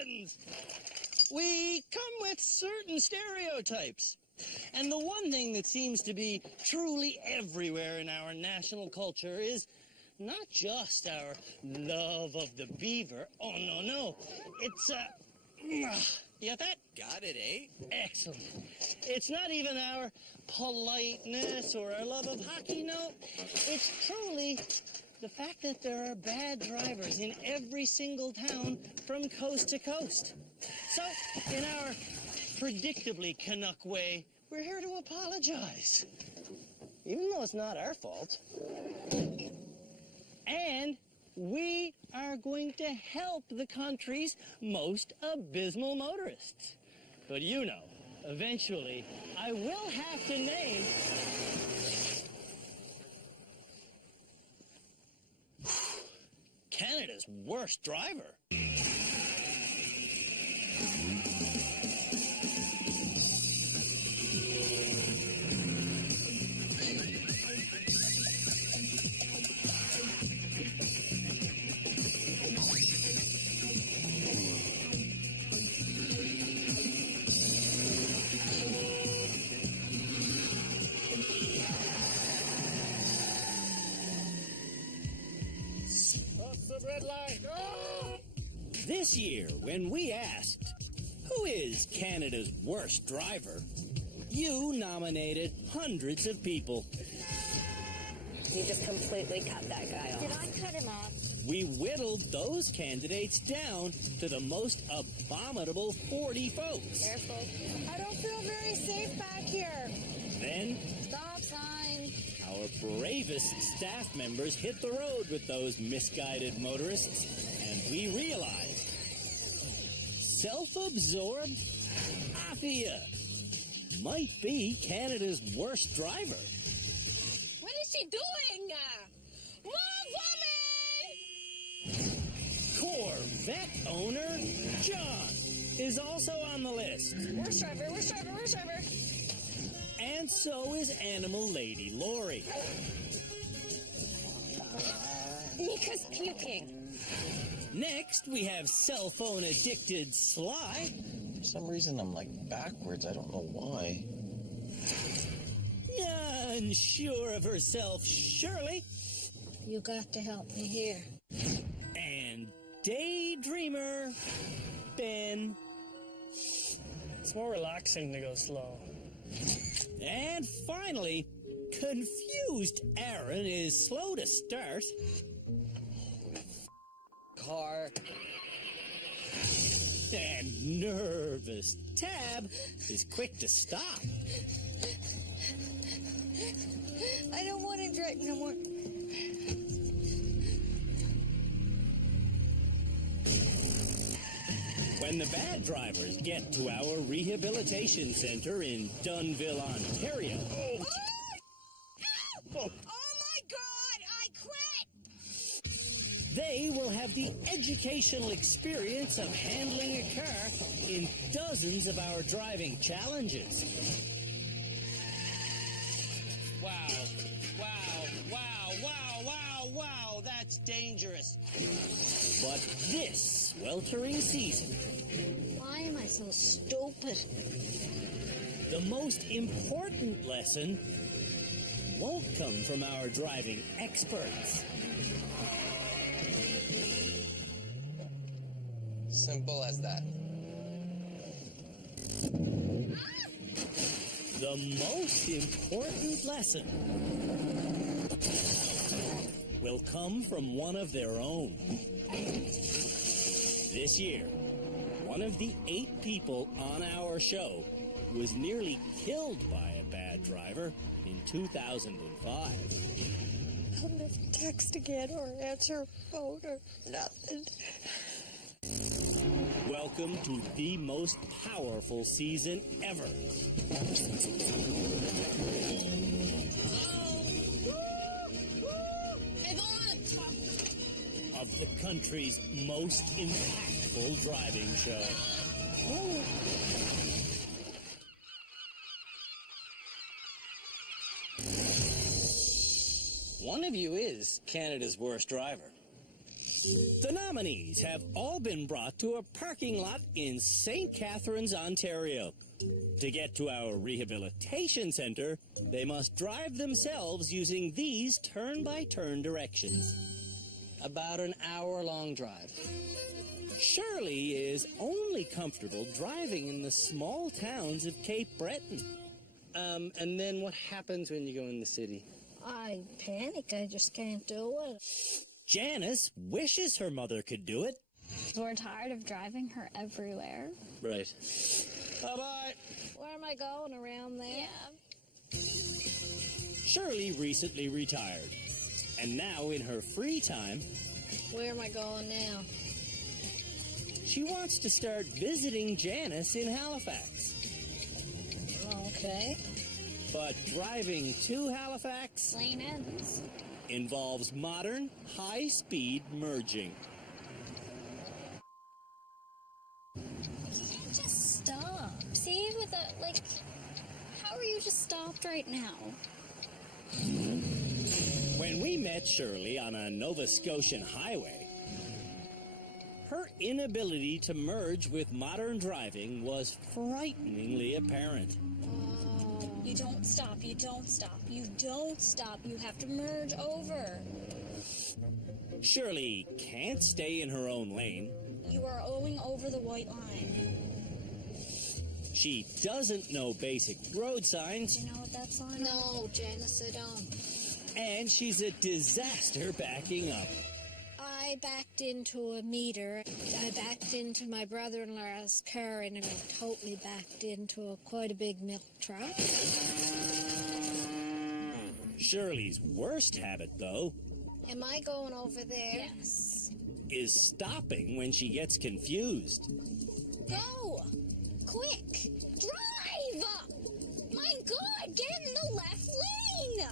Canadians! We come with certain stereotypes. And the one thing that seems to be truly everywhere in our national culture is not just our love of the beaver. Oh, no. It's, you got that? Got it, eh? Excellent. It's not even our politeness or our love of hockey, no. It's truly the fact that there are bad drivers in every single town from coast to coast. So, in our predictably Canuck way, we're here to apologize. Even though it's not our fault. And we are going to help the country's most abysmal motorists. But you know, eventually, I will have to name... Canada's worst driver. Red line. Oh! This year, when we asked, who is Canada's worst driver, you nominated hundreds of people. You just completely cut that guy off. Did I cut him off? We whittled those candidates down to the most abominable 40 folks. Careful. I don't feel very safe back here. Then, Stop sign. our bravest staff members hit the road with those misguided motorists, and we realized self-absorbed Afia might be Canada's worst driver. What is she doing? Move, woman! Corvette owner John is also on the list. Worst driver. And so is animal lady Lori. Mika's puking. Next, we have cell phone addicted Sly. For some reason, I'm like backwards. I don't know why. Unsure of herself, Shirley. You got to help me here. And daydreamer Ben. It's more relaxing to go slow. And finally, confused Aaron is slow to start. Car. And nervous Tab is quick to stop. I don't want to drive no more. When the bad drivers get to our rehabilitation center in Dunnville, Ontario... Oh my God! I quit! They will have the educational experience of handling a car in dozens of our driving challenges. Wow, that's dangerous. But this sweltering season... Why am I so stupid? The most important lesson won't come from our driving experts. Simple as that. The most important lesson will come from one of their own. This year, one of the 8 people on our show was nearly killed by a bad driver in 2005. I'll never text again or answer a phone or nothing. Welcome to the most powerful season ever. Of the country's most impactful driving show. One of you is Canada's worst driver. The nominees have all been brought to a parking lot in St. Catharines, Ontario. To get to our rehabilitation center, they must drive themselves using these turn-by-turn directions. About an hour-long drive. Shirley is only comfortable driving in the small towns of Cape Breton. And then what happens when you go in the city? I panic. I just can't do it. Janice wishes her mother could do it. We're tired of driving her everywhere. Right. Bye-bye. Where am I going? Around there? Yeah. Shirley recently retired, and now in her free time, Where am I going now? she wants to start visiting Janice in Halifax. Okay. But driving to Halifax Lane ends. involves modern, high-speed merging. You can't just stop. See, with that, like, how are you just stopped right now? When we met Shirley on a Nova Scotian highway, her inability to merge with modern driving was frighteningly apparent. You don't stop, you don't stop, you don't stop. You have to merge over. Shirley can't stay in her own lane. You are going over the white line. She doesn't know basic road signs, Do you know what that sign is? No, Janice, I don't. and she's a disaster backing up. I backed into a meter. I backed into my brother-in-law's car and I totally backed into quite a big milk truck. Shirley's worst habit, though, Am I going over there? Yes. is stopping when she gets confused. Go! Quick! Drive! My God, get in the left lane!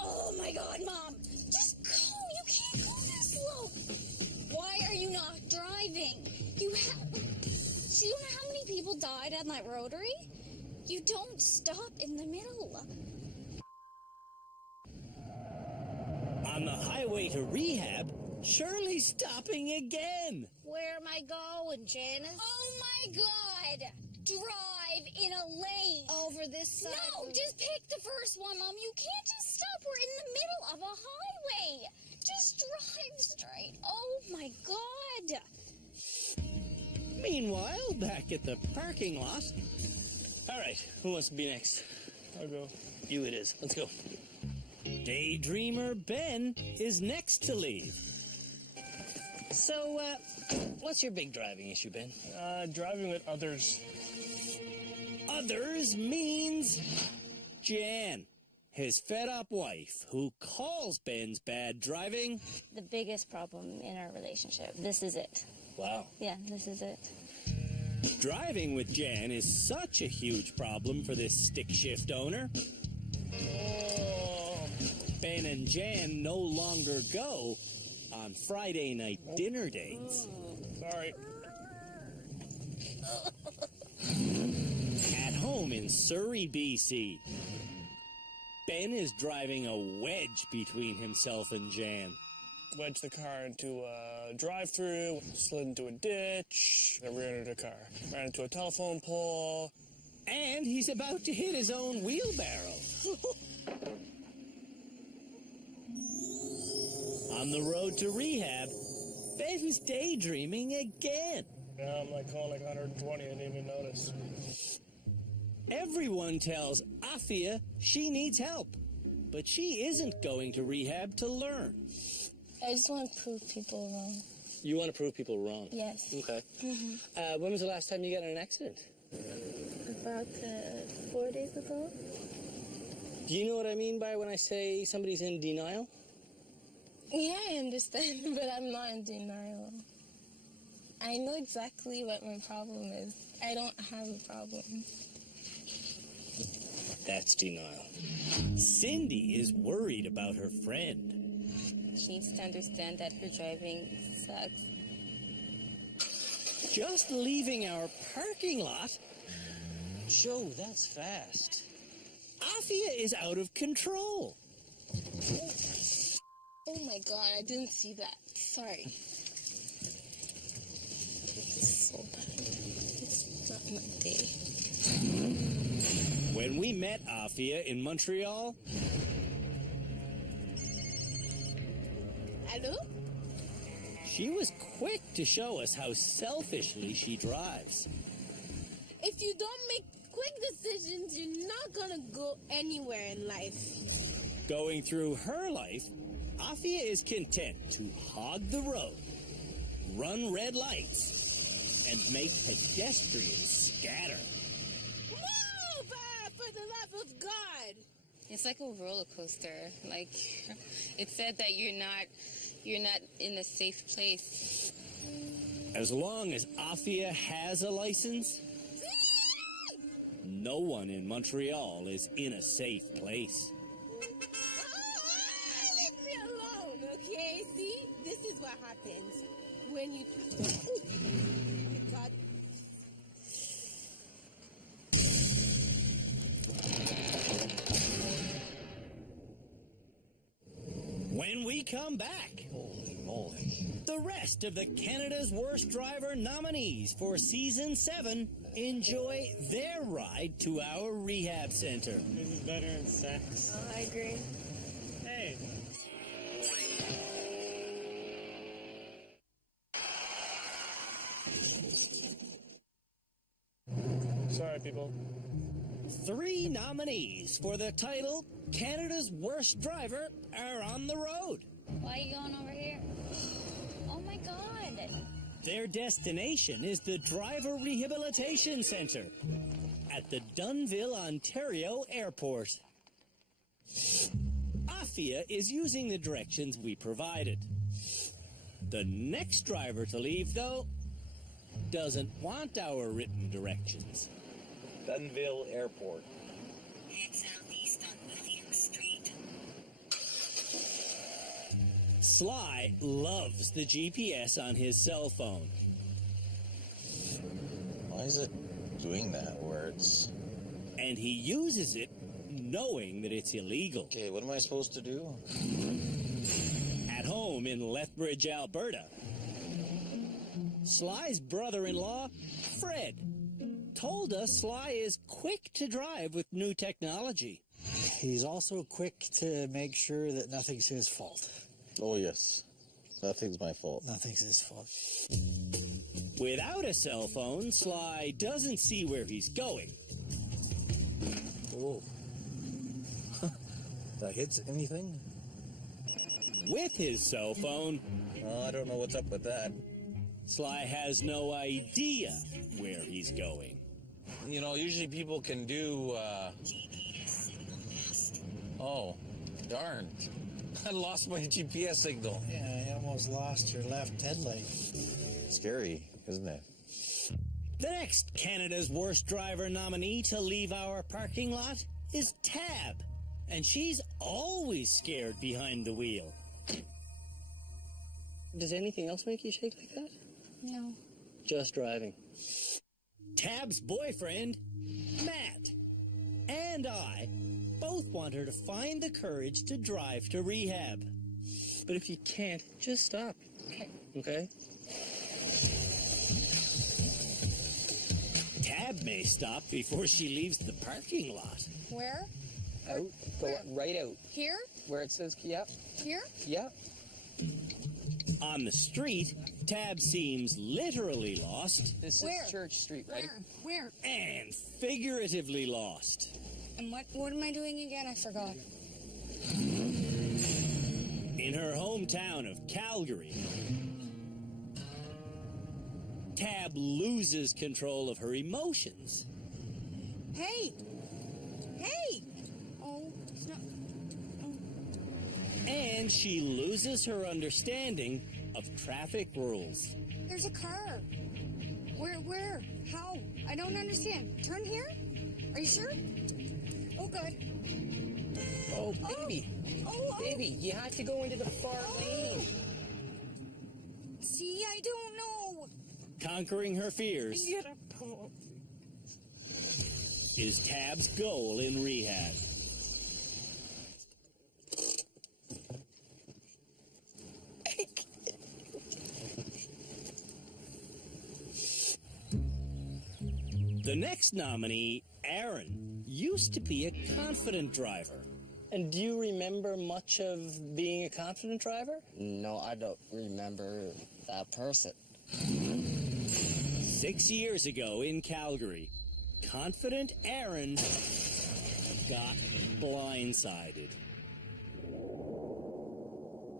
Oh my God, Mom! Just go! You can't go this slow! Why are you not driving? Do you know how many people died on that rotary? You don't stop in the middle. On the highway to rehab, Shirley's stopping again. Where am I going, Janice? Oh my God! Drive in a lane! Over this side? No, just pick the first one, Mom. You can't just stop. We're in the middle of a highway. Just drive straight. Oh, my God. Meanwhile, back at the parking lot, All right, who wants to be next? I'll go. You it is. Let's go. daydreamer Ben is next to leave. So, what's your big driving issue, Ben? Driving with others. Others means Jan, his fed-up wife, who calls Ben's bad driving The biggest problem in our relationship. This is it. Wow. Yeah, this is it. Driving with Jan is such a huge problem for this stick shift owner. Ben and Jan no longer go on Friday night dinner dates. Sorry. At home in Surrey, BC, Ben is driving a wedge between himself and Jan. Wedged the car into a drive-through, slid into a ditch, then rear-ended a car. Ran into a telephone pole. And he's about to hit his own wheelbarrow. On the road to rehab, Ben's daydreaming again. Yeah, I'm like going like 120, I didn't even notice. Everyone tells Afia she needs help, but she isn't going to rehab to learn. I just want to prove people wrong. You want to prove people wrong? Yes. Okay. When was the last time you got in an accident? About 4 days ago. Do you know what I mean by when I say somebody's in denial? Yeah, I understand, but I'm not in denial. I know exactly what my problem is. I don't have a problem. That's denial. Cindy is worried about her friend. She needs to understand that her driving Sucks. Just leaving our parking lot, Joe, that's fast. Afia is out of control. Oh my god, I didn't see that. Sorry. This is so bad. It's not my day. When we met Afia in Montreal, Hello? she was quick to show us how selfishly she drives. If you don't make quick decisions, you're not gonna go anywhere in life. Going through her life, Afia is content to hog the road, run red lights, and make pedestrians scatter. Move! For the love of God! It's like a roller coaster. Like, it said that you're not in a safe place. As long as Afia has a license, no one in Montreal is in a safe place. Leave me alone, okay? See? This is what happens when you... Oh my God. When we come back, Holy moly. the rest of the Canada's Worst Driver nominees for Season 7 enjoy their ride to our rehab center. This is better in sex. Oh, I agree. Hey. Sorry, people. 3 nominees for the title Canada's Worst Driver are on the road. Why are you going over here? Oh my God. Their destination is the Driver Rehabilitation Center at the Dunnville, Ontario airport. Afia is using the directions we provided. The next driver to leave, though, doesn't want our written directions. Dunnville Airport. Head southeast on William Street. Sly loves the GPS on his cell phone. Why is it doing that where it's... And he uses it knowing that it's illegal. Okay, what am I supposed to do? At home in Lethbridge, Alberta, Sly's brother-in-law, Fred, told us Sly is quick to drive with new technology. He's also quick to make sure that nothing's his fault. Oh, yes. Nothing's my fault. Nothing's his fault. Without a cell phone, Sly doesn't see where he's going. Oh. Did I hit anything? With his cell phone, Oh, I don't know what's up with that. Sly has no idea where he's going. You know, usually people can do, Oh, darn. I lost my GPS signal. Yeah, you almost lost your left headlight. Scary, isn't it? The next Canada's Worst Driver nominee to leave our parking lot is Tab, and she's always scared behind the wheel. Does anything else make you shake like that? No. Just driving. Tab's boyfriend, Matt, and I both want her to find the courage to drive to rehab. But if you can't, just stop. Okay? Tab may stop before she leaves the parking lot. Where? Out. Go right out. Here? Where it says, yep, Here? yep. On the street, Tab seems literally lost This Where? is Church Street, right? Where? and figuratively lost. And what am I doing again? I forgot. In her hometown of Calgary, Tab loses control of her emotions. Hey! Hey! Oh, it's not. And she loses her understanding of traffic rules. There's a car. Where? How? I don't understand. Turn here? Are you sure? Oh, God. Oh, baby. Oh. Baby, you have to go into the far lane. Conquering her fears is Tab's goal in rehab. The next nominee, Aaron, used to be a confident driver. And do you remember much of being a confident driver? No, I don't remember that person. 6 years ago in Calgary, confident Aaron got blindsided.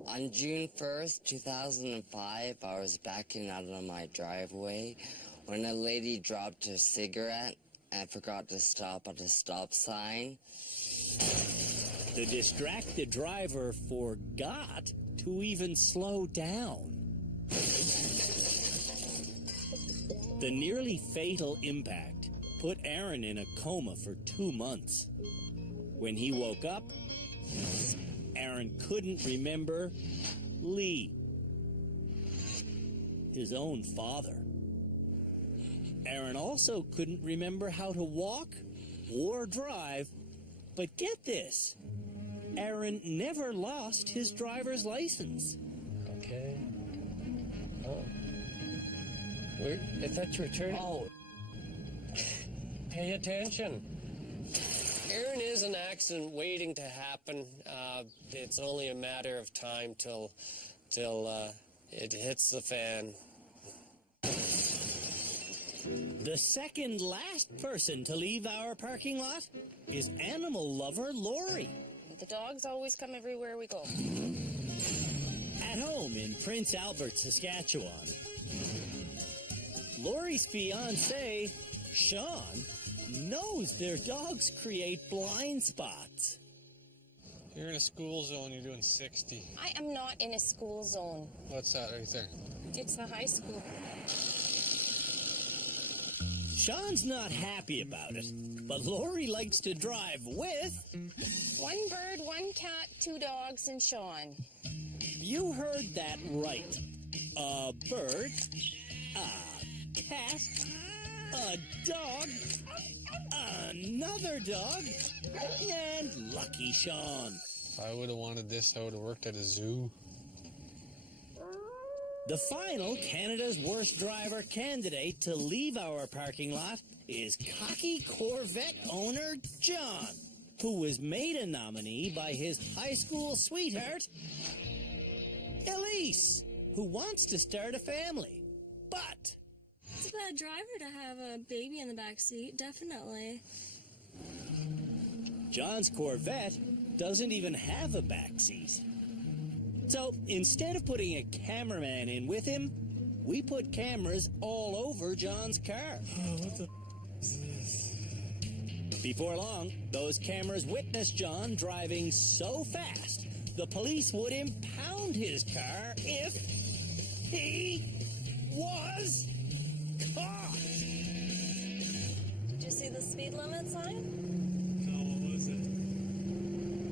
On June 1st, 2005, I was backing out of my driveway when a lady dropped her cigarette and forgot to stop at a stop sign. The distracted driver forgot to even slow down. The nearly fatal impact put Aaron in a coma for 2 months. When he woke up, Aaron couldn't remember Lee, his own father. Aaron also couldn't remember how to walk or drive, but get this, Aaron never lost his driver's license. Okay. Oh. I thought you were turning. Oh. Pay attention. Aaron is an accident waiting to happen. It's only a matter of time till it hits the fan. The second last person to leave our parking lot is animal lover Lori. The dogs always come everywhere we go. At home in Prince Albert, Saskatchewan, Lori's fiancé, Sean, knows their dogs create blind spots. You're in a school zone, you're doing 60. I am not in a school zone. What's that right there? It's the high school. Sean's not happy about it, but Lori likes to drive with... 1 bird, 1 cat, 2 dogs, and Sean. You heard that right. A bird, a cat, a dog, another dog, and lucky Sean. If I would have wanted this, I would have worked at a zoo. The final Canada's Worst Driver candidate to leave our parking lot is cocky Corvette owner John, who was made a nominee by his high school sweetheart, Elise, who wants to start a family. But it's a bad driver to have a baby in the back seat, definitely. John's Corvette doesn't even have a back seat. So instead of putting a cameraman in with him, we put cameras all over John's car. Oh, what the is this? Before long, those cameras witnessed John driving so fast, the police would impound his car if he was caught. Did you see the speed limit sign? No, what was it?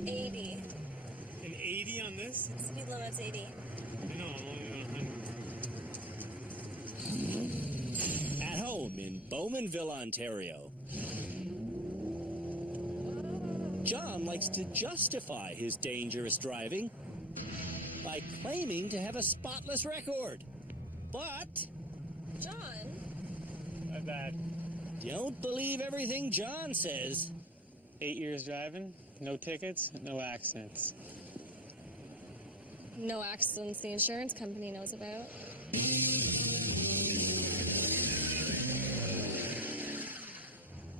80. An 80 on this? Speed limit's 80. No, I'm only on 100. At home in Bowmanville, Ontario, John likes to justify his dangerous driving by claiming to have a spotless record. But... John? My bad. Don't believe everything John says. 8 years driving, no tickets, no accidents. No accidents the insurance company knows about.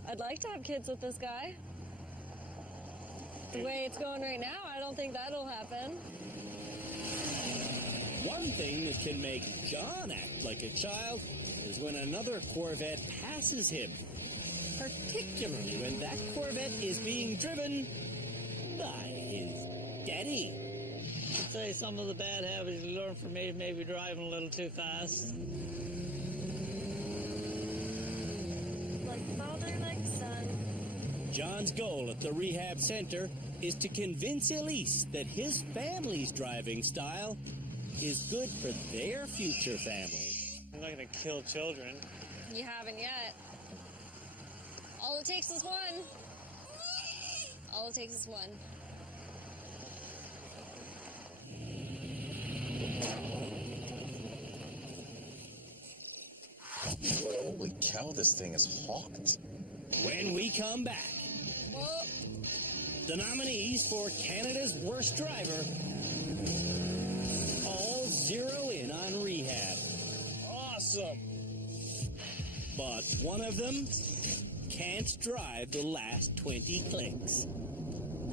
I'd like to have kids with this guy. The way it's going right now, I don't think that'll happen. One thing that can make John act like a child is when another Corvette passes him, particularly when that Corvette is being driven by his daddy. I'd say some of the bad habits you learn from me, maybe driving a little too fast. Like father, like son. John's goal at the rehab center is to convince Elise that his family's driving style is good for their future family. I'm not gonna kill children. You haven't yet. All it takes is one. All it takes is one. Holy cow, this thing is hot. When we come back, the nominees for Canada's Worst Driver all zero in on rehab. Awesome. But one of them can't drive the last 20 clicks.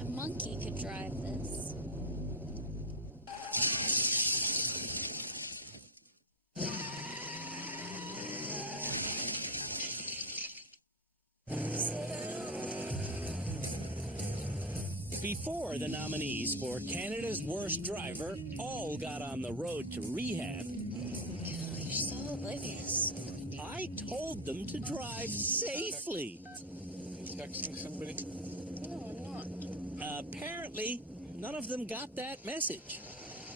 A monkey could drive this. Before the nominees for Canada's Worst Driver all got on the road to rehab, You're so oblivious. I told them to drive safely. Texting somebody? No, I'm not. Apparently, none of them got that message.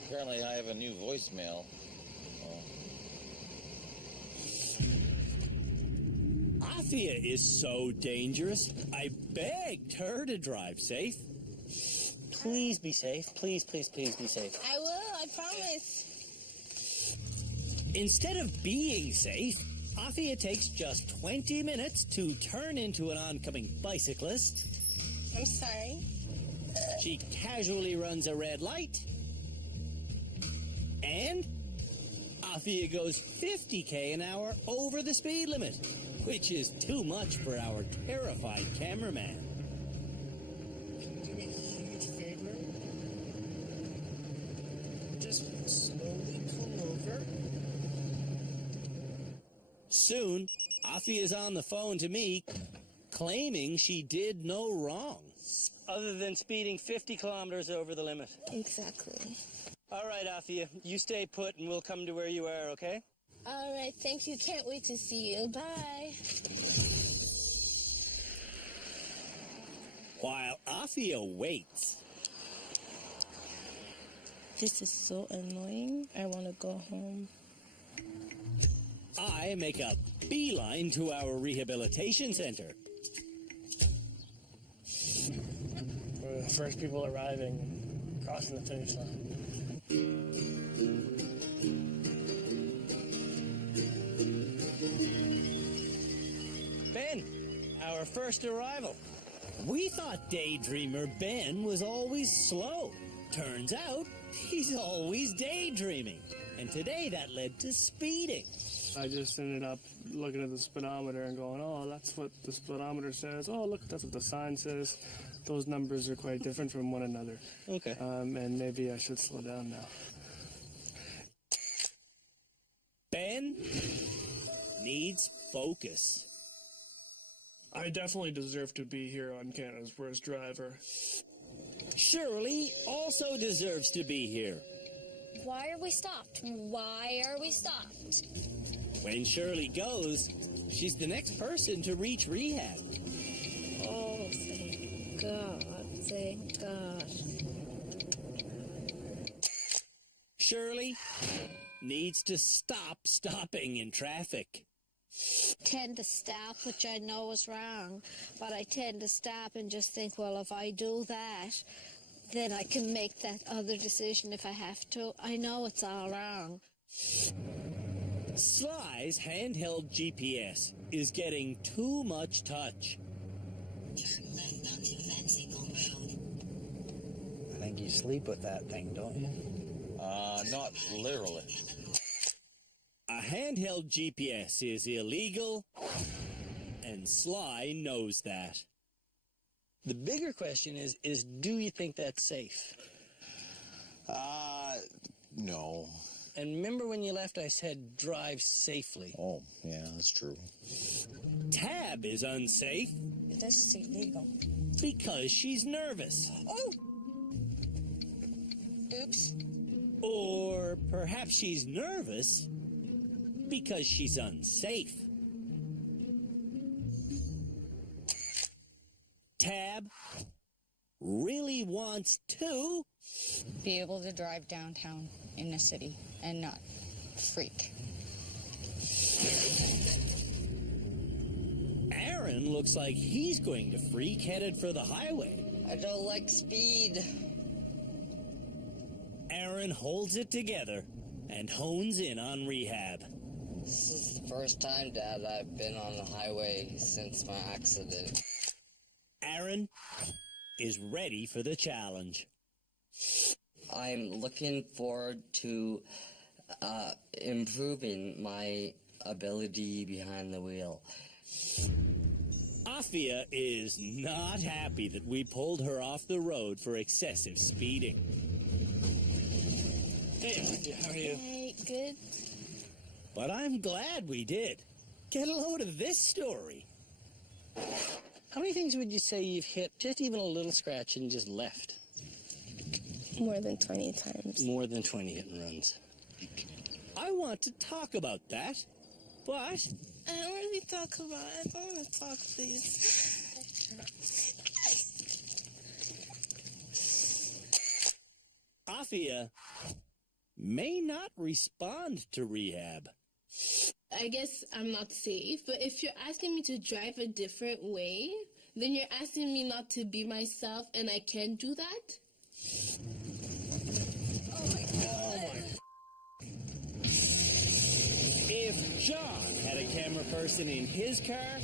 Apparently I have a new voicemail. Afia is so dangerous, I begged her to drive safe. Please be safe. Please, please, please be safe. I will, I promise. Instead of being safe, Afia takes just 20 minutes to turn into an oncoming bicyclist. I'm sorry. She casually runs a red light. And Afia goes 50k an hour over the speed limit, which is too much for our terrified cameraman. Can you do me a huge favor? Just slowly pull over. Soon, Afia's on the phone to me, claiming she did no wrong. Other than speeding 50 kilometers over the limit. Exactly. All right, Afia, you stay put and we'll come to where you are, okay? All right, thank you. Can't wait to see you. Bye. While Afia waits, This is so annoying. I want to go home. I make a beeline to our rehabilitation center. We're the first people arriving, crossing the finish line. Ben, our first arrival. We thought daydreamer Ben was always slow. Turns out, he's always daydreaming. And today that led to speeding. I just ended up looking at the speedometer and going, oh, that's what the speedometer says. Oh, look, that's what the sign says. Those numbers are quite different from one another. Okay. And maybe I should slow down now. Ben needs focus. I definitely deserve to be here on Canada's Worst Driver. Shirley also deserves to be here. Why are we stopped? Why are we stopped? When Shirley goes, she's the next person to reach rehab. Oh, thank God. Thank God. Shirley needs to stop stopping in traffic. Tend to stop, which I know is wrong, but I tend to stop and just think, well, if I do that, then I can make that other decision if I have to. I know it's all wrong. Sly's handheld GPS is getting too much touch. Turn left onto Fancy Road. I think you sleep with that thing, don't you? Not literally. A handheld GPS is illegal, and Sly knows that. The bigger question is do you think that's safe? No. And remember when you left, I said drive safely. Oh, yeah, that's true. Tab is unsafe This is illegal. because she's nervous. Oh! Oops. Or perhaps she's nervous because she's unsafe. Tab really wants to Be able to drive downtown in the city and not freak. Aaron looks like he's going to freak headed for the highway. I don't like speed. Aaron holds it together and hones in on rehab. This is the first time, Dad, I've been on the highway since my accident. Aaron is ready for the challenge. I'm looking forward to improving my ability behind the wheel. Afia is not happy that we pulled her off the road for excessive speeding. Hey, Afia, how are you? Hey, good. But I'm glad we did. Get a load of this story. How many things would you say you've hit, just even a little scratch, and just left? More than 20 times. More than 20 hit and runs. I want to talk about that, but I don't really talk about it. I don't want to talk, please. Afia may not respond to rehab. I guess I'm not safe, but if you're asking me to drive a different way, then you're asking me not to be myself, and I can't do that? Oh my God. If John had a camera person in his car,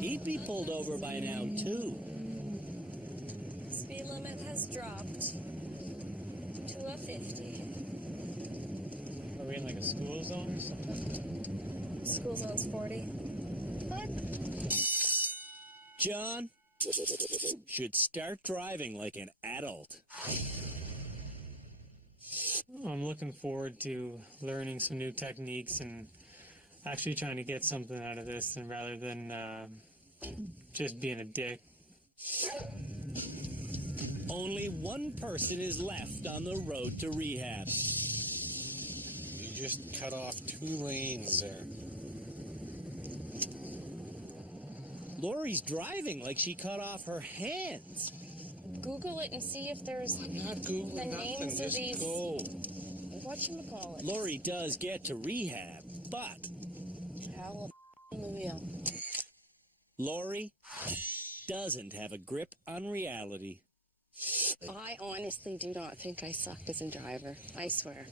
he'd be pulled over by now, too. Speed limit has dropped to a 50. Are we in like a school zone or something? School zone's 40. What? John should start driving like an adult. I'm looking forward to learning some new techniques and actually trying to get something out of this, and rather than just being a dick. Only one person is left on the road to rehab. You just cut off 2 lanes there. Lori's driving like she cut off her hands. Google it and see if there's I'm not Googling the nothing, names of just these. go. Whatchamacallit? Lori does get to rehab, but Hallelujah. Lori doesn't have a grip on reality. I honestly do not think I sucked as a driver. I swear.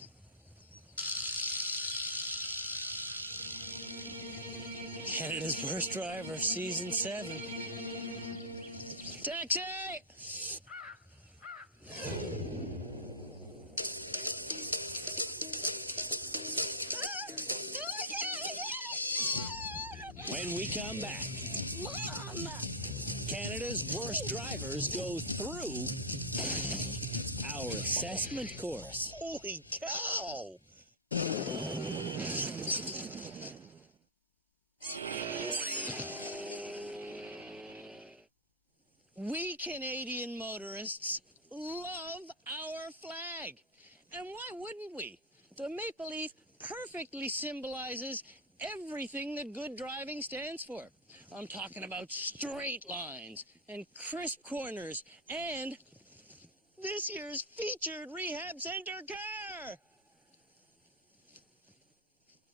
Canada's Worst Driver, Season 7. Taxi! When we come back, Mom! Canada's Worst Drivers go through our assessment course. Holy cow! We Canadian motorists love our flag. And why wouldn't we? The maple leaf perfectly symbolizes everything that good driving stands for. I'm talking about straight lines and crisp corners and this year's featured rehab center car.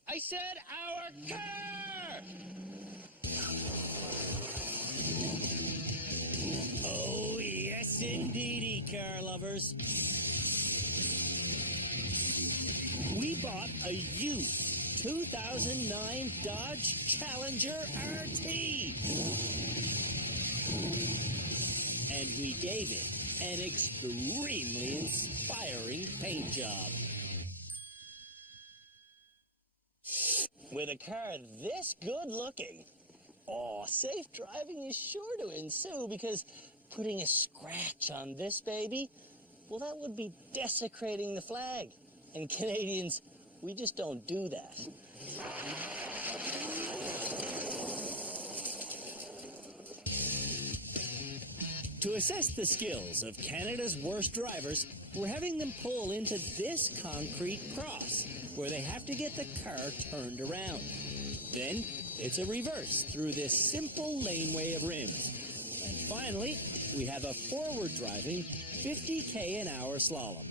I said our car. Oh, yes, indeedy, car lovers. We bought a used 2009 Dodge Challenger RT. And we gave it an extremely inspiring paint job. With a car this good looking, safe driving is sure to ensue, because putting a scratch on this baby, well, that would be desecrating the flag. And Canadians, we just don't do that. To assess the skills of Canada's worst drivers, we're having them pull into this concrete cross, where they have to get the car turned around. Then it's a reverse through this simple laneway of rims. And finally, we have a forward-driving 50 km/h slalom.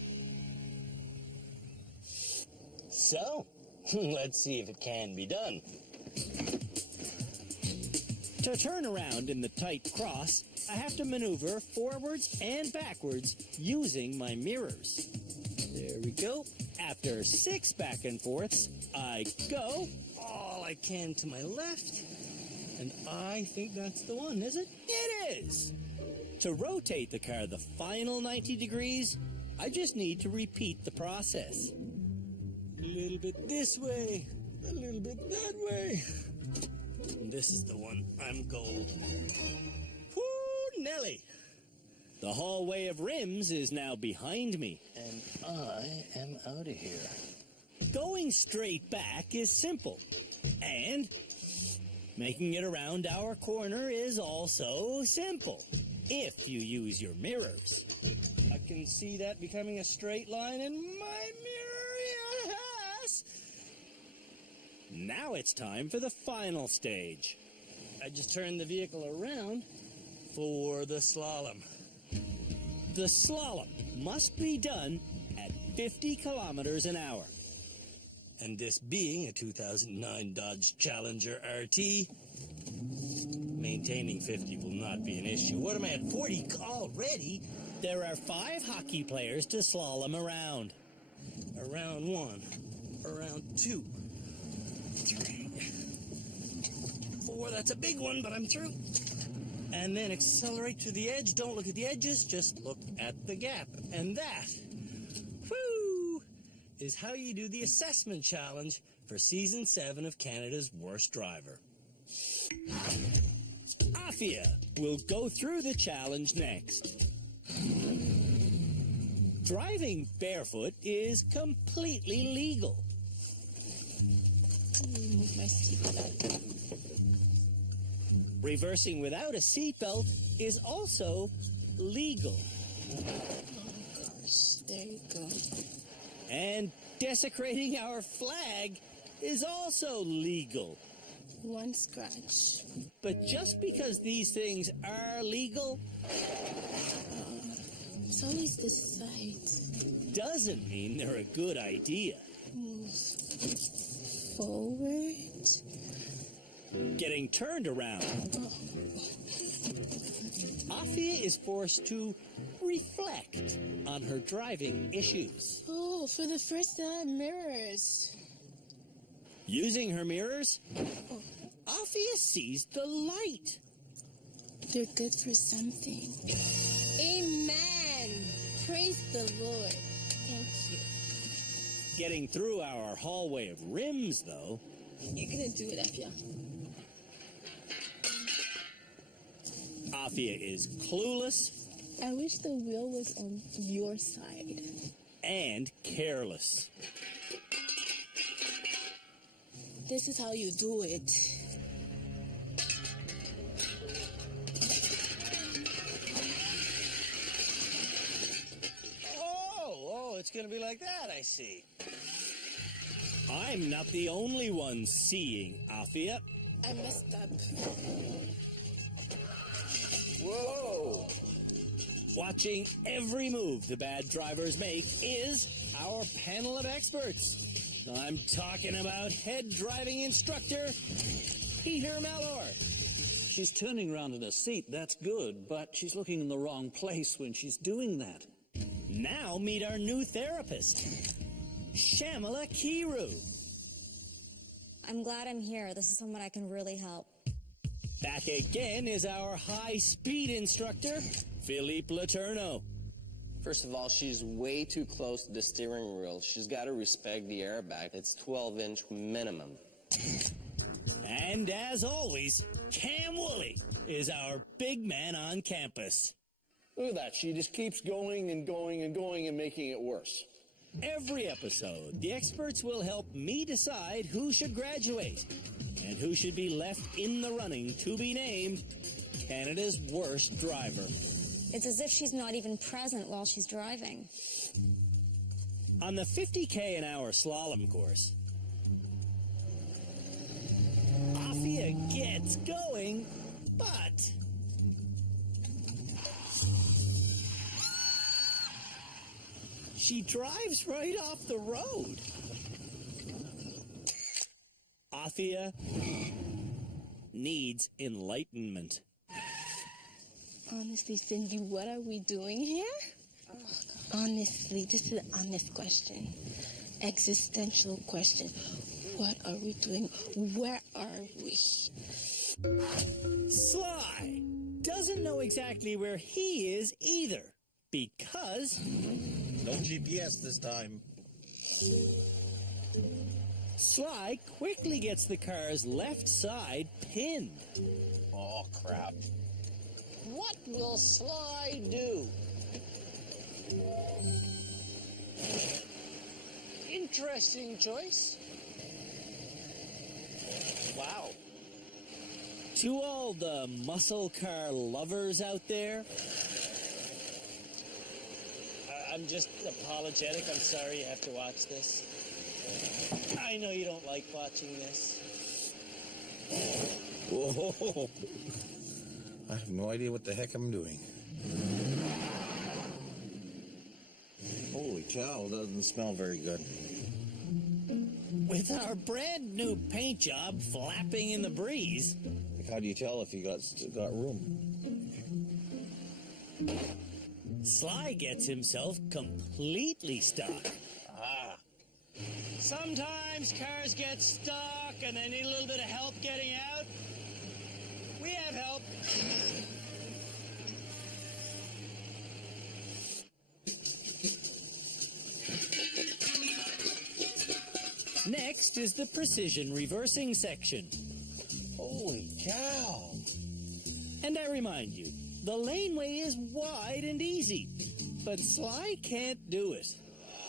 So, let's see if it can be done. To turn around in the tight cross, I have to maneuver forwards and backwards using my mirrors. There we go. After 6 back and forths, I go all I can to my left, and I think that's the one, is it? It is! To rotate the car the final 90 degrees, I just need to repeat the process. A little bit this way, a little bit that way. And this is the one. I'm gold. Whoo, Nelly! The hallway of rims is now behind me. And I am out of here. Going straight back is simple. And making it around our corner is also simple, if you use your mirrors. I can see that becoming a straight line in my mirror, yes! Now it's time for the final stage. I just turned the vehicle around for the slalom. The slalom must be done at 50 kilometers an hour. And this being a 2009 Dodge Challenger RT, maintaining 50 will not be an issue. What am I at 40 already? There are 5 hockey players to slalom around. Around 1, around 2, 3, 4. That's a big one, but I'm through. And then accelerate to the edge. Don't look at the edges, just look at the gap. And that, whoo, is how you do the assessment challenge for Season 7 of Canada's Worst Driver. Afia will go through the challenge next. Driving barefoot is completely legal. Remove my seatbelt. Reversing without a seatbelt is also legal. Oh gosh, there you go. And desecrating our flag is also legal. 1 scratch. But just because these things are legal, It's always this side. doesn't mean they're a good idea. Move forward. Getting turned around. Afia is forced to reflect on her driving issues. Oh, for the first time, mirrors. Using her mirrors, Afia sees the light. They're good for something. Amen. Praise the Lord. Thank you. Getting through our hallway of rims, though. You're gonna do it, Afia. Afia is clueless. I wish the wheel was on your side. And careless. This is how you do it. Oh, it's gonna be like that, I see. I'm not the only one seeing Afia. I messed up. Whoa! Watching every move the bad drivers make is our panel of experts. I'm talking about head driving instructor Peter Mellor. She's turning around in her seat, that's good, but she's looking in the wrong place when she's doing that. Now meet our new therapist, Shamala Kiru. I'm glad I'm here. This is someone I can really help. Back again is our high-speed instructor, Philippe Laterno. First of all, she's way too close to the steering wheel. She's got to respect the airbag. It's 12-inch minimum. And as always, Cam Woolley is our big man on campus. Look at that. She just keeps going and going and going and making it worse. Every episode, the experts will help me decide who should graduate and who should be left in the running to be named Canada's worst driver. It's as if she's not even present while she's driving. On the 50K an hour slalom course, Afia gets going, but she drives right off the road. mafia needs enlightenment. Honestly, Cindy, what are we doing here? Honestly, this is an honest question. Existential question. What are we doing? Where are we? Sly doesn't know exactly where he is either, because... No GPS this time. Sly quickly gets the car's left side pinned. Oh, crap. What will Sly do? Interesting choice. Wow. To all the muscle car lovers out there, I'm just apologetic. I'm sorry you have to watch this. I know you don't like watching this. Whoa. I have no idea what the heck I'm doing. Holy cow, doesn't smell very good. with our brand new paint job flapping in the breeze. Like, how do you tell if you got room? Sly gets himself completely stuck. Sometimes cars get stuck and they need a little bit of help getting out. We have help. Next is the precision reversing section. Holy cow! And I remind you, the laneway is wide and easy, but Sly can't do it.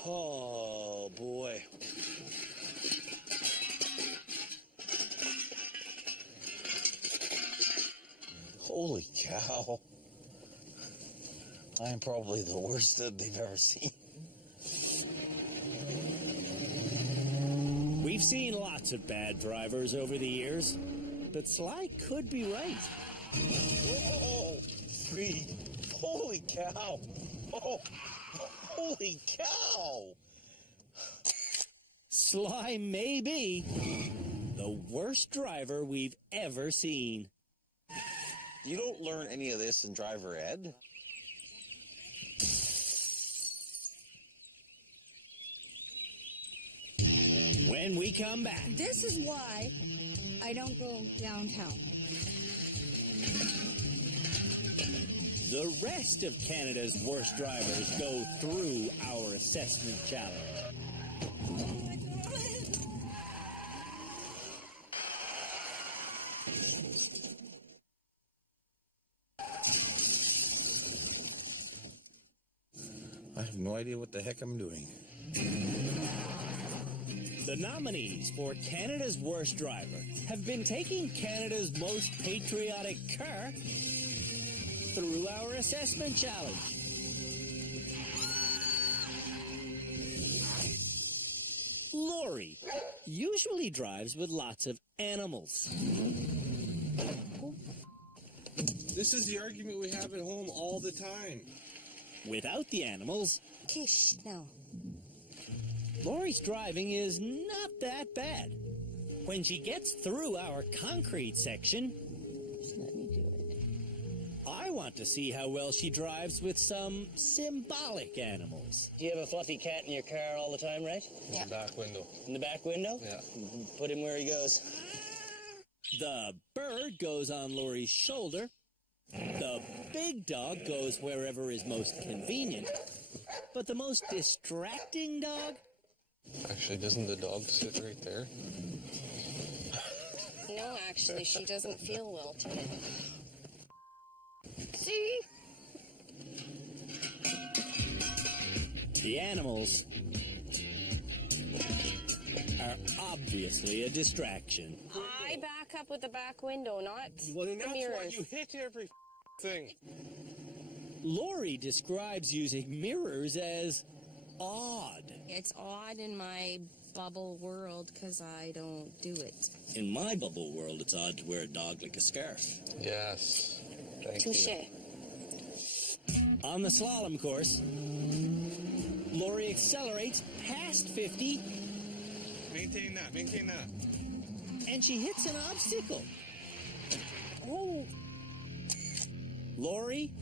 Oh, boy. Holy cow. I am probably the worst that they've ever seen. We've seen lots of bad drivers over the years, but Sly could be right. Whoa! Free. Holy cow! Oh, holy cow! Sly may be the worst driver we've ever seen. You don't learn any of this in driver ed? When we come back. This is why I don't go downtown. The rest of Canada's worst drivers go through our assessment challenge. I have no idea what the heck I'm doing. The nominees for Canada's Worst Driver have been taking Canada's most patriotic car through our assessment challenge. Lori usually drives with lots of animals. This is the argument we have at home all the time. Without the animals, Kish, no. Lori's driving is not that bad. When she gets through our concrete section, Just let me do it. I want to see how well she drives with some symbolic animals. Do you have a fluffy cat in your car all the time, right? In the back window. In the back window? Yeah. Put him where he goes. The bird goes on Lori's shoulder. The big dog goes wherever is most convenient. But the most distracting dog? Actually, doesn't the dog sit right there? No, actually, she doesn't feel well today. See? The animals are obviously a distraction. I back up with the back window, not Well, then the that's mirrors. why you hit every thing. Lori describes using mirrors as odd. It's odd in my bubble world because I don't do it. In my bubble world, it's odd to wear a dog like a scarf. Yes. Thank Touche. you. On the slalom course, Lori accelerates past 50 Maintain that. Maintain that. and she hits an obstacle. Oh. Lori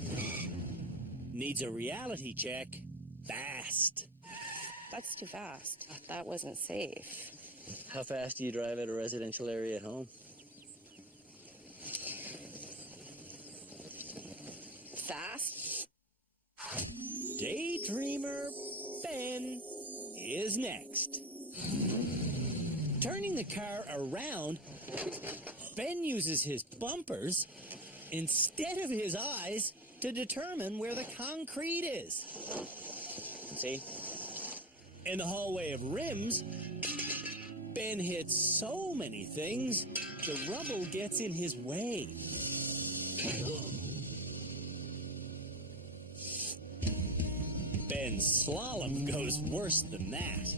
needs a reality check fast. That's too fast. That wasn't safe. How fast do you drive at a residential area at home? Fast? Daydreamer Ben is next. Turning the car around, Ben uses his bumpers instead of his eyes to determine where the concrete is. See? In the hallway of rims, Ben hits so many things, the rubble gets in his way. Ben's slalom goes worse than that.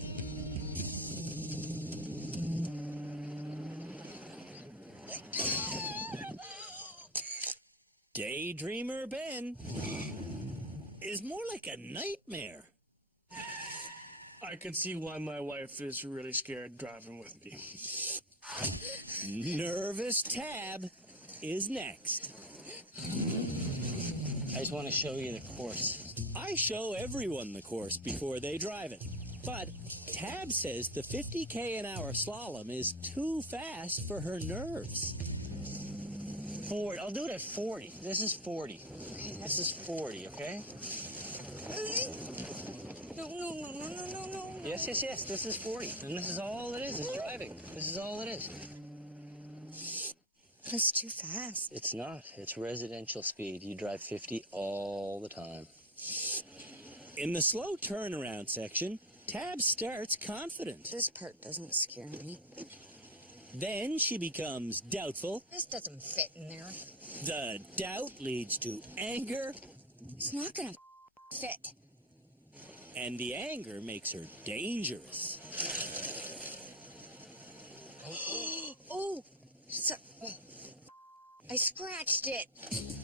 Daydreamer Ben is more like a nightmare. I can see why my wife is really scared driving with me. Nervous Tab is next. I just want to show you the course. I show everyone the course before they drive it. But Tab says the 50k an hour slalom is too fast for her nerves. Forward. I'll do it at 40. This is 40. This is 40, okay? No. Yes. This is 40. And this is all it is driving. This is all it is. That's too fast. It's not. It's residential speed. You drive 50 all the time. In the slow turnaround section, Tab starts confident. This part doesn't scare me. Then she becomes doubtful. This doesn't fit in there. The doubt leads to anger. It's not gonna fit. And the anger makes her dangerous. Oh! I scratched it.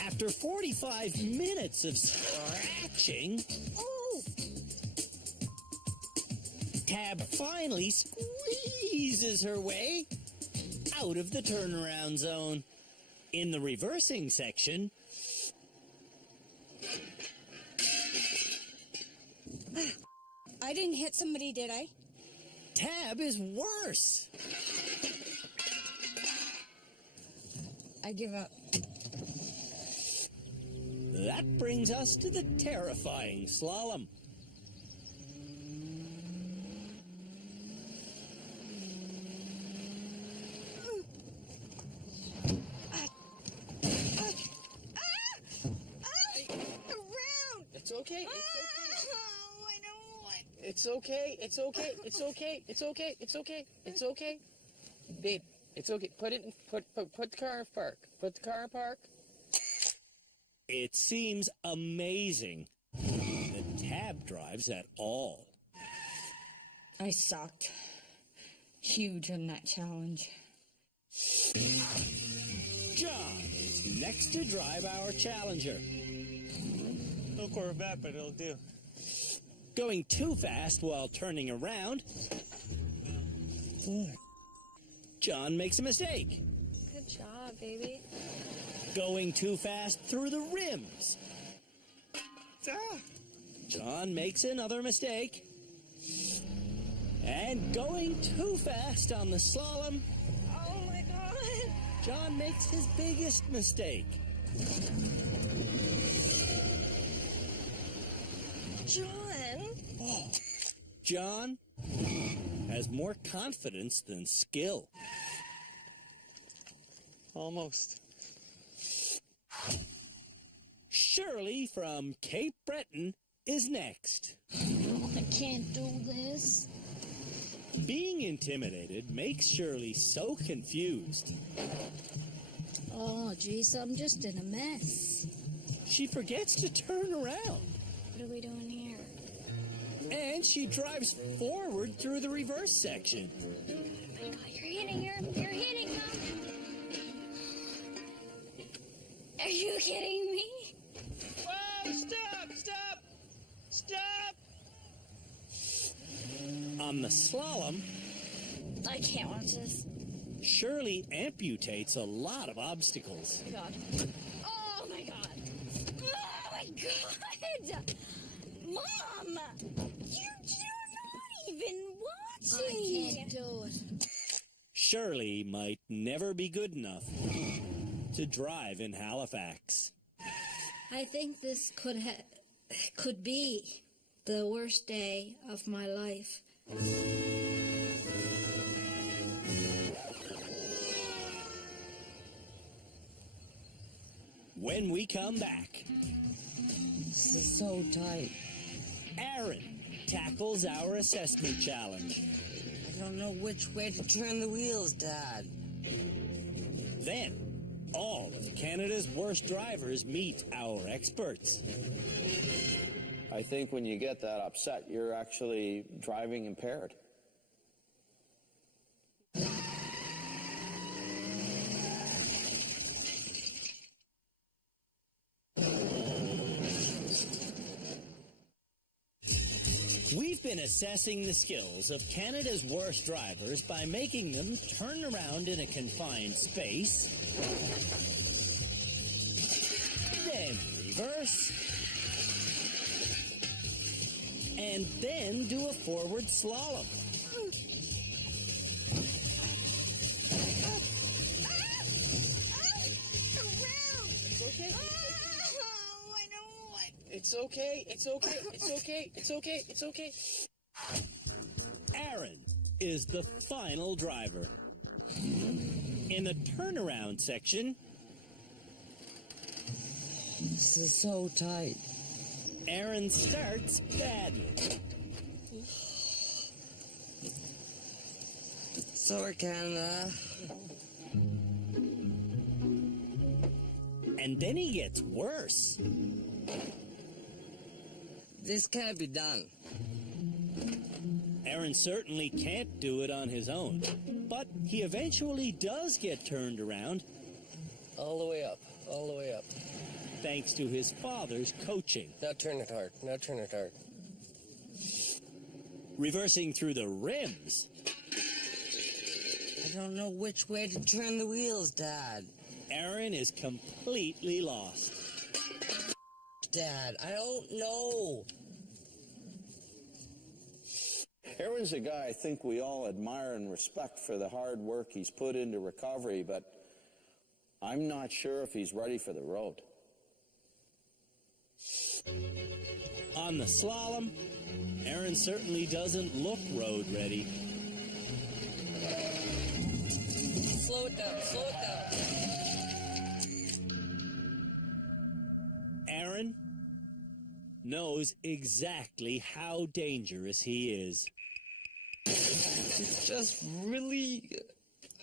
After 45 minutes of scratching, Tab finally squeezes her way out of the turnaround zone. In the reversing section, I didn't hit somebody, did I? Tab is worse. I give up. That brings us to the terrifying slalom. It's okay. Oh, I don't want. It's okay. It's okay. Babe, it's okay. Put the car in park. Put the car in park. It seems amazing that Tab drives at all. I sucked. Huge in that challenge. John is next to drive our Challenger. No Corvette, but it'll do. Going too fast while turning around, John makes a mistake. Good job, baby. Going too fast through the rims. John makes another mistake. And going too fast on the slalom. Oh my God. John makes his biggest mistake. John has more confidence than skill. Almost. Shirley from Cape Breton is next. I can't do this. Being intimidated makes Shirley so confused. Oh, geez, I'm just in a mess. She forgets to turn around. What are we doing here? And she drives forward through the reverse section. Oh, you're hitting, Mom. Are you kidding me? Whoa, stop! On the slalom, I can't watch this. Shirley amputates a lot of obstacles. God. Oh my God. Oh my God. Mom, you're not even watching. I can't do it. Shirley might never be good enough to drive in Halifax. I think this could be the worst day of my life. When we come back, This is so tight. Aaron tackles our assessment challenge. I don't know which way to turn the wheels, Dad. Then, all of Canada's worst drivers meet our experts. I think when you get that upset, you're actually driving impaired. We've been assessing the skills of Canada's worst drivers by making them turn around in a confined space, then reverse, and then do a forward slalom. It's okay, it's okay, it's okay, it's okay, it's okay. Aaron is the final driver. In the turnaround section, This is so tight. Aaron starts badly. Sorry, Canada. And then he gets worse. This can't be done. Aaron certainly can't do it on his own, but he eventually does get turned around. All the way up, all the way up. Thanks to his father's coaching. Now turn it hard, now turn it hard. Reversing through the rims. I don't know which way to turn the wheels, Dad. Aaron is completely lost. Dad, I don't know. Aaron's a guy I think we all admire and respect for the hard work he's put into recovery, but I'm not sure if he's ready for the road. On the slalom, Aaron certainly doesn't look road ready. Slow it down, slow it down. Aaron knows exactly how dangerous he is. It's just really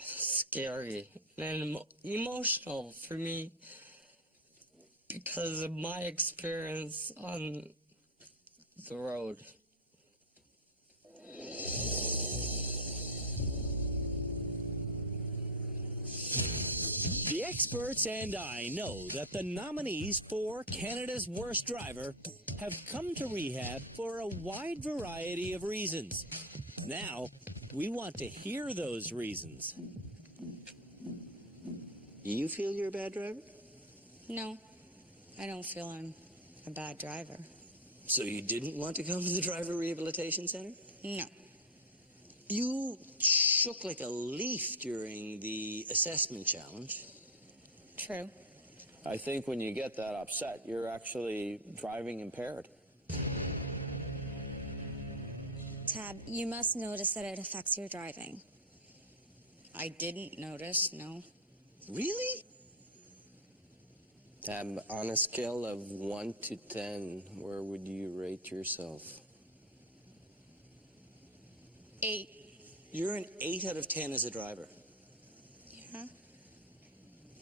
scary and emotional for me because of my experience on the road. The experts and I know that the nominees for Canada's Worst Driver have come to rehab for a wide variety of reasons. Now, we want to hear those reasons. You feel you're a bad driver? No, I don't feel I'm a bad driver. So you didn't want to come to the Driver Rehabilitation Center? No. You shook like a leaf during the assessment challenge. True. I think when you get that upset, you're actually driving impaired. Tab, you must notice that it affects your driving. I didn't notice, no. Really? Tab, on a scale of 1 to 10, where would you rate yourself? 8. You're an 8 out of 10 as a driver. Yeah.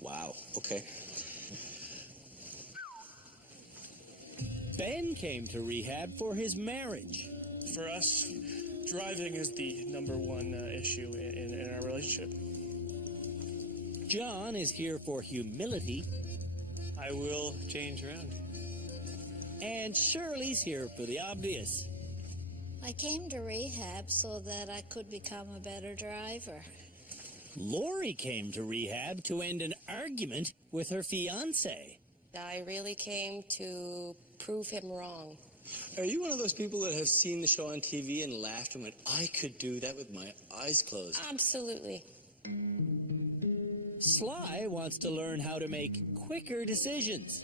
Wow, okay. Ben came to rehab for his marriage. For us, driving is the number one issue in our relationship. John is here for humility. I will change around. And Shirley's here for the obvious. I came to rehab so that I could become a better driver. Lori came to rehab to end an argument with her fiancé. I really came to prove him wrong. Are you one of those people that have seen the show on TV and laughed and went, I could do that with my eyes closed? Absolutely. Sly wants to learn how to make quicker decisions.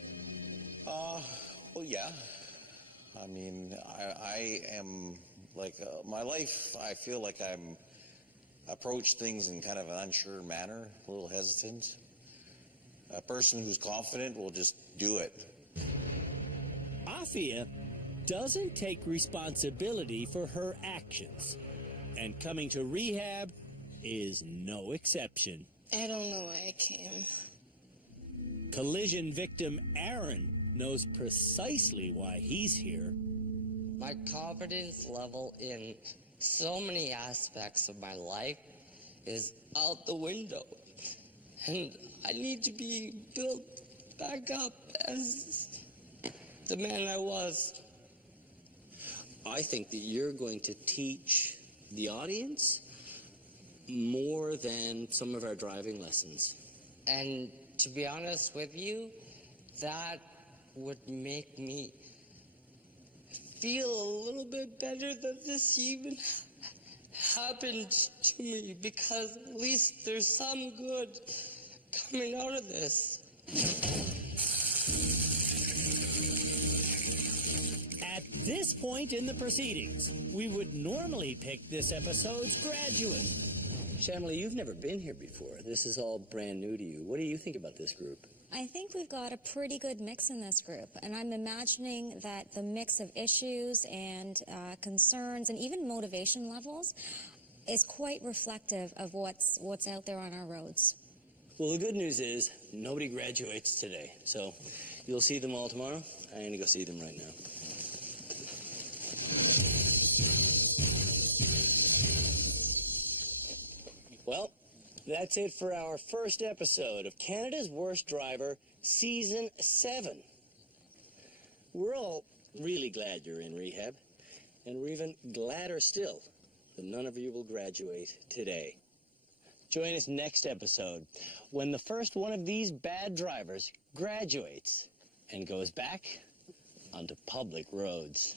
Well, yeah. I mean, I am like, my life, I feel like I'm approach things in kind of an unsure manner, a little hesitant. A person who's confident will just do it. Afia doesn't take responsibility for her actions, and coming to rehab is no exception. I don't know why I came. Collision victim Aaron knows precisely why he's here. My confidence level in so many aspects of my life is out the window. And I need to be built back up as the man I was. I think that you're going to teach the audience more than some of our driving lessons. And to be honest with you, that would make me feel a little bit better that this even happened to me, because at least there's some good coming out of this. At this point in the proceedings, we would normally pick this episode's graduate. Shamli, you've never been here before. This is all brand new to you. What do you think about this group? I think we've got a pretty good mix in this group, and I'm imagining that the mix of issues and concerns and even motivation levels is quite reflective of what's out there on our roads. Well, the good news is nobody graduates today, so you'll see them all tomorrow. I'm going to go see them right now. Well, that's it for our first episode of Canada's Worst Driver, Season 7. We're all really glad you're in rehab, and we're even gladder still that none of you will graduate today. Join us next episode when the first one of these bad drivers graduates and goes back onto public roads.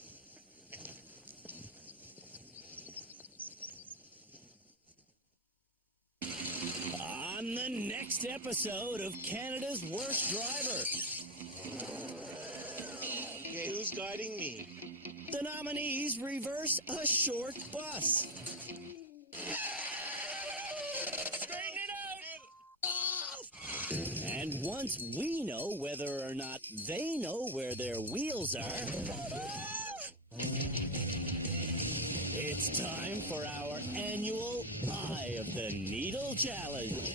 On the next episode of Canada's Worst Driver. Okay, who's guiding me? The nominees reverse a short bus. Straighten it out! And once we know whether or not they know where their wheels are, it's time for our annual Eye of the Needle Challenge.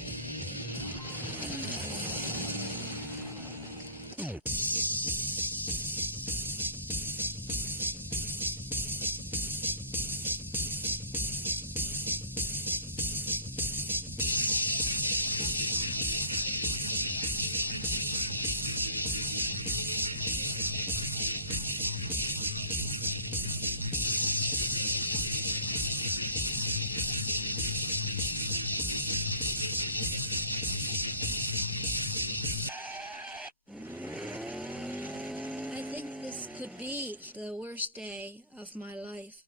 I think this could be the worst day of my life.